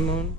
lemon.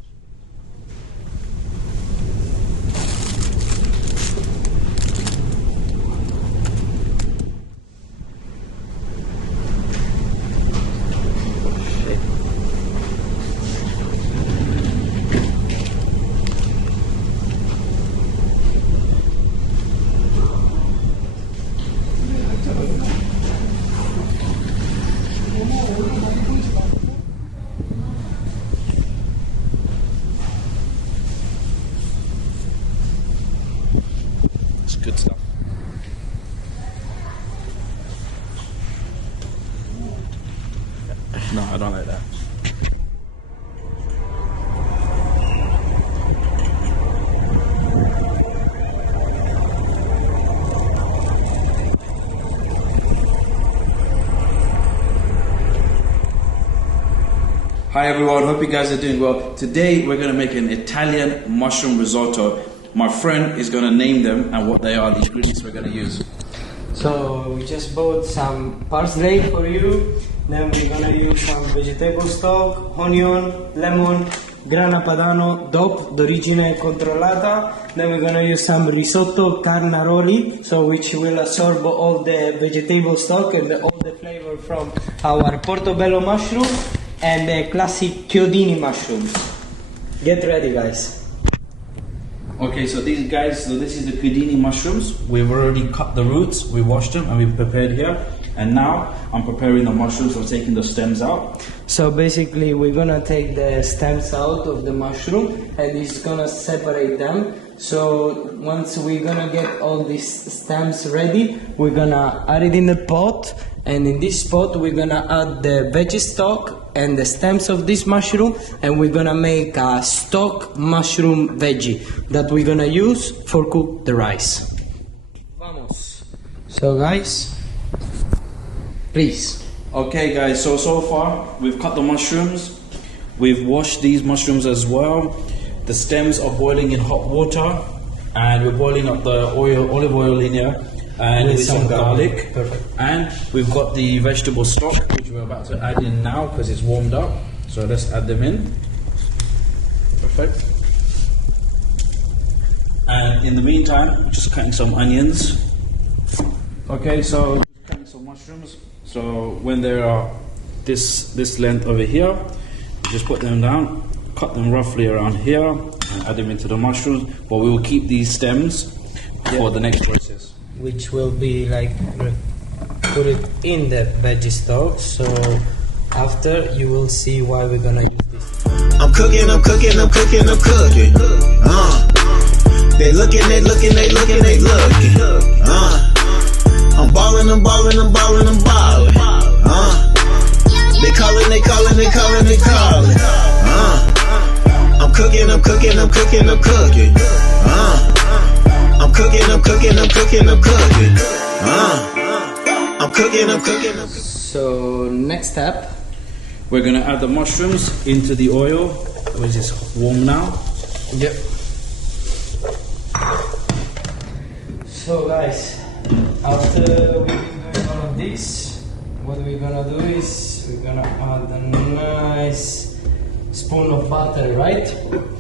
Good stuff. No, I don't like that. Hi everyone, hope you guys are doing well. Today we're going to make an Italian mushroom risotto. My friend is going to name them and what they are, the ingredients we're going to use. So we just bought some parsley for you. Then we're gonna use some vegetable stock, onion, lemon, grana padano, DOP, d'origine controllata. Then we're gonna use some risotto carnaroli, so which will absorb all the vegetable stock and all the flavor from our portobello mushroom and the classic chiodini mushrooms. Get ready, guys. Okay, so these guys, this is the chiodini mushrooms. We've already cut the roots, we washed them and we've prepared here. And now I'm preparing the mushrooms, I'm taking the stems out. So basically we're gonna take the stems out of the mushroom and it's gonna separate them. So once we're gonna get all these stems ready, we're gonna add it in the pot, and in this pot we're gonna add the veggie stock and the stems of this mushroom, and we're gonna make a stock mushroom veggie that we're gonna use for cook the rice. Vamos. So guys, please. Okay guys, so far we've cut the mushrooms, we've washed these mushrooms as well. The stems are boiling in hot water and we're boiling up the olive oil in here and with some garlic. Perfect. And we've got the vegetable stock which we're about to add in now because it's warmed up. So let's add them in. Perfect. And in the meantime, we're just cutting some onions. Okay, so cutting some mushrooms. So when they are this length over here, just put them down, cut them roughly around here, and add them into the mushrooms. But we will keep these stems for the next process, which will be like put it in the veggie stock. So after you will see why we're gonna use this. I'm cooking. They looking. I'm ballin'. They calling. I'm cooking. I'm cooking. So next step, we're gonna add the mushrooms into the oil, which is warm now. Yep. So guys, after we do all of this, what we're gonna do is we're gonna add a nice spoon of butter, right?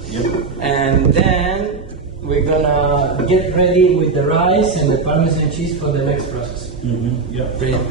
Yep. And then we're gonna get ready with the rice and the Parmesan cheese for the next process. Yep. Brilliant.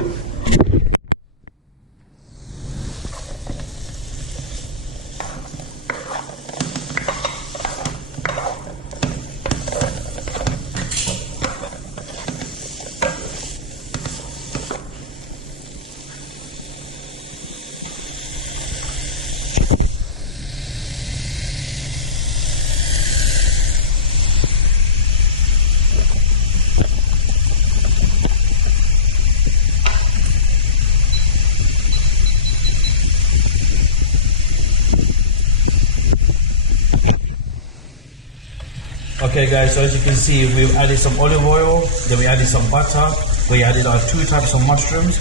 Okay guys, so as you can see, we've added some olive oil, then we added some butter, we added our 2 types of mushrooms,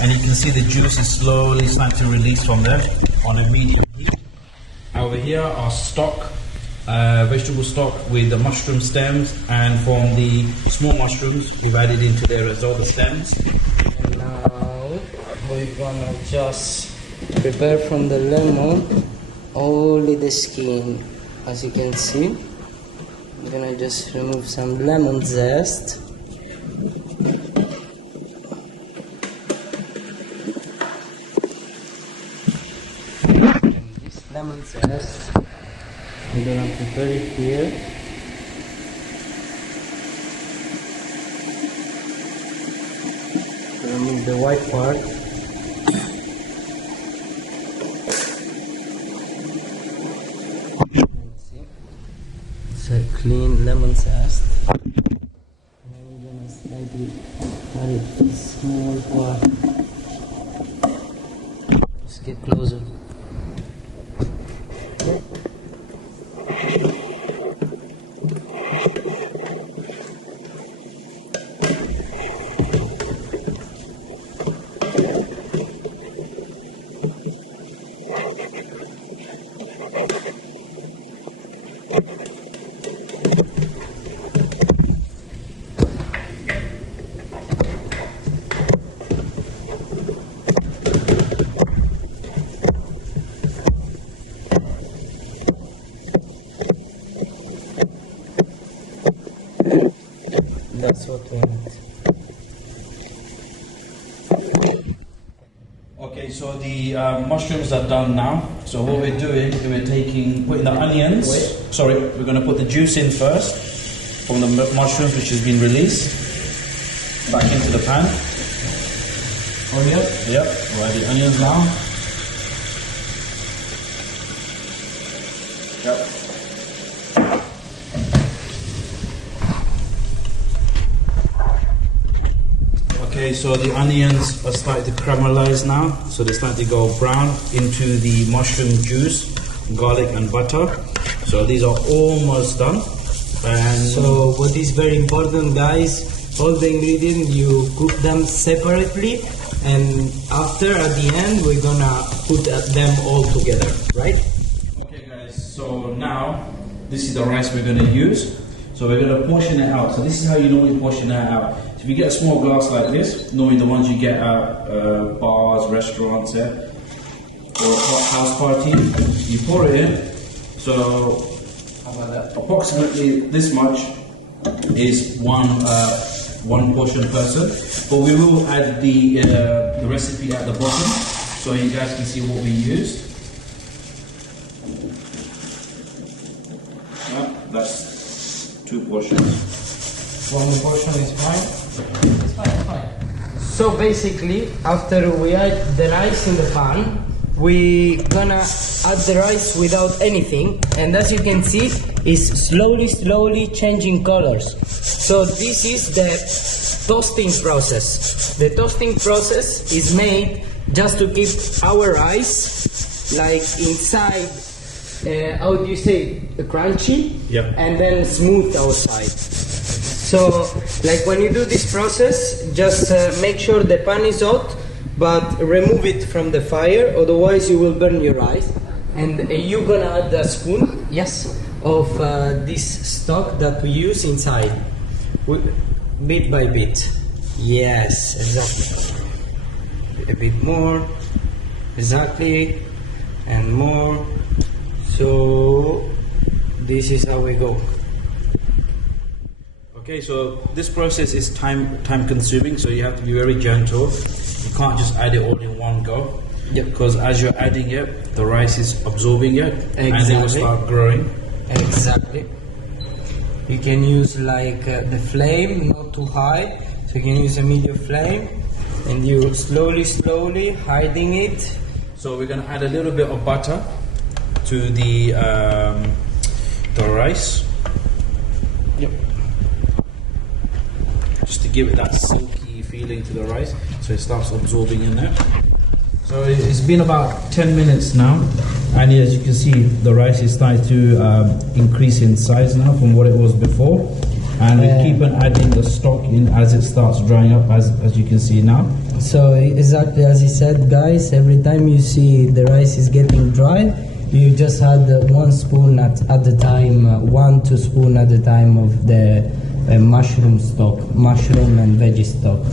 and you can see the juice is slowly starting to release from them on a medium heat. Over here, our stock, vegetable stock with the mushroom stems, and from the small mushrooms, we've added into there as well the stems. And now we're gonna just prepare from the lemon. only the skin. As you can see, I'm gonna just remove some lemon zest. And this lemon zest, I'm gonna prepare it here. Remove the white part. It's a clean lemon zest. And I'm gonna slightly cut it small part. Just get closer. That's what we need. Okay, so the mushrooms are done now. So what we're doing, we're putting the onions. Sorry, we're going to put the juice in first from the mushrooms which has been released back into the pan. Oh yeah? Yep, we'll add the onions now. Yep. Okay, so the onions are starting to caramelize now. So they're starting to go brown into the mushroom juice, garlic and butter. So these are almost done. And So what is very important, guys, all the ingredients you cook them separately, and after at the end we're gonna put them all together, right? okay guys, so now this is the rice we're going to use. So we're going to portion it out. So this is how you normally portion it out. So if you get a small glass like this, normally the ones you get at bars, restaurants, or a house party, you pour it in. So approximately this much is one portion person, but we will add the recipe at the bottom so you guys can see what we used. That's 2 portions. One portion is fine? It's fine. So basically, after we add the rice in the pan, we gonna add the rice without anything, and as you can see, it's slowly changing colors. So this is the toasting process. The toasting process is made just to keep our rice like inside, how do you say, crunchy, Yeah. and then smooth outside. So like when you do this process, just make sure the pan is hot, but remove it from the fire, otherwise you will burn your rice. And you're gonna add a spoon, yes, of this stock that we use inside, bit by bit. Yes, exactly. A bit more, exactly, and more. So this is how we go. Okay, so this process is time consuming, so you have to be very gentle. You can't just add it all in one go. Yep. Because as you're adding it, the rice is absorbing it, and it will Exactly. start growing. Exactly. You can use like the flame, not too high. So you can use a medium flame, and you slowly hiding it. So we're gonna add a little bit of butter to the rice. Yep. Just to give it that silky feeling to the rice, so it starts absorbing in there. So it's been about 10 minutes now, and as you can see, the rice is starting to increase in size now from what it was before, and we keep on adding the stock in as it starts drying up, as you can see now. So exactly as he said, guys, every time you see the rice is getting dry, you just add 1 spoon at the time, 1-2 spoon at the time of the mushroom stock, mushroom and veggie stock.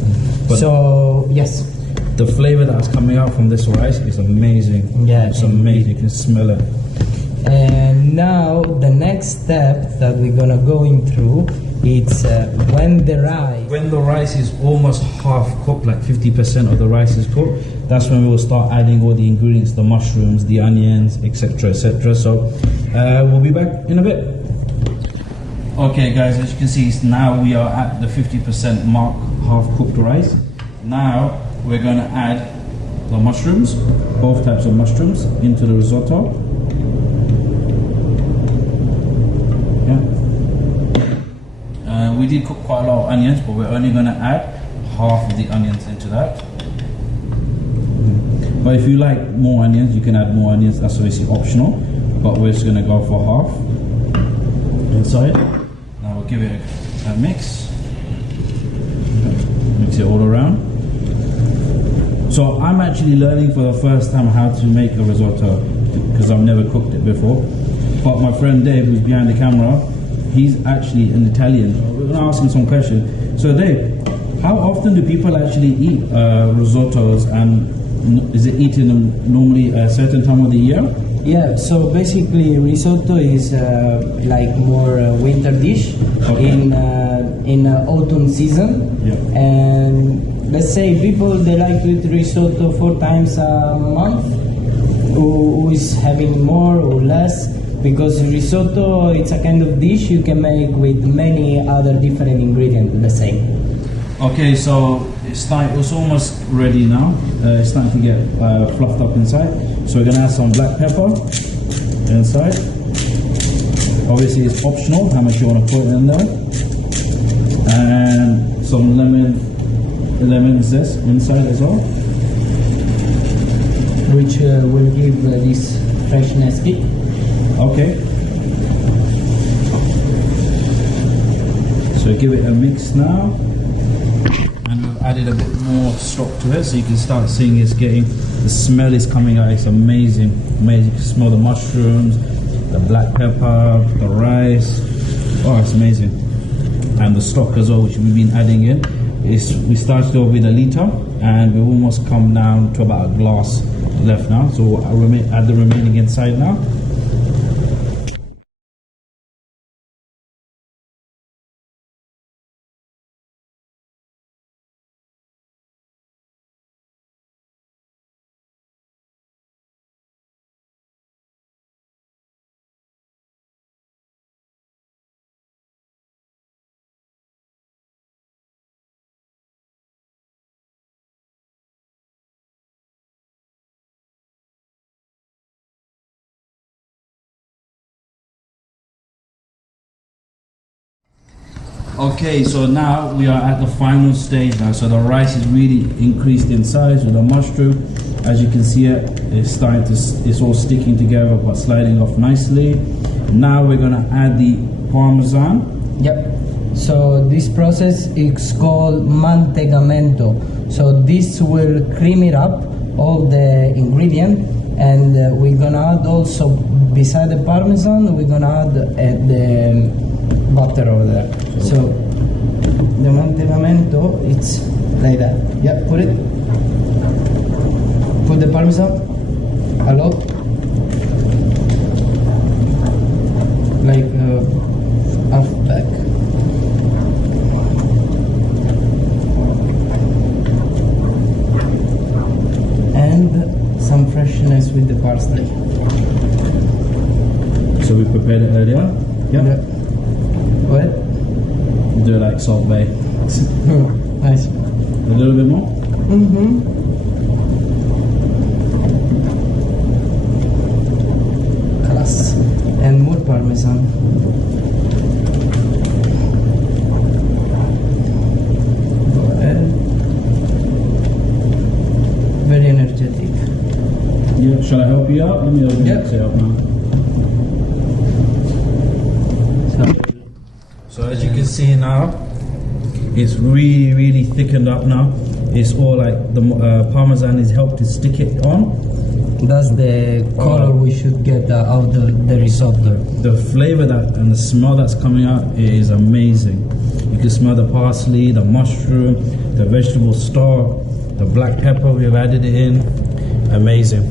So yes. The flavor that's coming out from this rice is amazing. Yeah, it's amazing. You can smell it. And now the next step that we're gonna going through, it's when the rice is almost half cooked, like 50% of the rice is cooked, that's when we will start adding all the ingredients, the mushrooms, the onions, etc, etc. So we'll be back in a bit. Okay guys, as you can see, now we are at the 50% mark, half cooked rice. Now we're going to add the mushrooms, both types of mushrooms, into the risotto. We did cook quite a lot of onions, but we're only going to add half of the onions into that. But if you like more onions, you can add more onions. That's obviously optional, but we're just going to go for half inside. Now we'll give it a mix. Mix it all around. So I'm actually learning for the first time how to make a risotto because I've never cooked it before. But my friend Dave, who's behind the camera, he's actually an Italian. We're going to ask him some questions. So Dave, how often do people actually eat risottos, and is it eaten normally a certain time of the year? Yeah, so basically risotto is like more winter dish. Okay. in autumn season. Yeah. And let's say people, they like to eat risotto 4 times a month, who is having more or less, because risotto, it's a kind of dish you can make with many other different ingredients, let's say. Okay, so it's almost ready now. It's starting to get fluffed up inside. So we're gonna add some black pepper inside. Obviously it's optional how much you want to put in there. And some lemon zest inside as well, Which will give this freshness kick. Okay. So give it a mix now. And we've added a bit more stock to it, so you can start seeing it's getting, the smell is coming out. It's amazing, amazing. You can smell the mushrooms, the black pepper, the rice. Oh, it's amazing. And the stock as well, which we've been adding in. We started off with a liter, and we've almost come down to about a glass left now. So we'll add the remaining inside now. Okay, so now we are at the final stage now. So the rice is really increased in size with the mushroom. As you can see it's all sticking together but sliding off nicely. Now we're gonna add the parmesan. Yep. So this process is called mantegamento. So this will cream it up, all the ingredient, and we're gonna add also, beside the parmesan, we're gonna add the butter over there. So the mantegamento, it's like that. Yeah, put the parmesan a lot, like half back. And some freshness with the parsley. So we prepared it earlier. Yeah. What? Do it like Salt Bay. Nice. A little bit more? Mm-hmm. Class. And more parmesan. Go ahead. Very energetic. Yeah. Shall I help you out? Let me open it up now. So as you can see now, it's really, really thickened up now. It's all like the parmesan has helped to stick it on. That's the color we should get out of the risotto. The flavor and the smell that's coming out is amazing. You can smell the parsley, the mushroom, the vegetable stock, the black pepper, we've added it in. Amazing.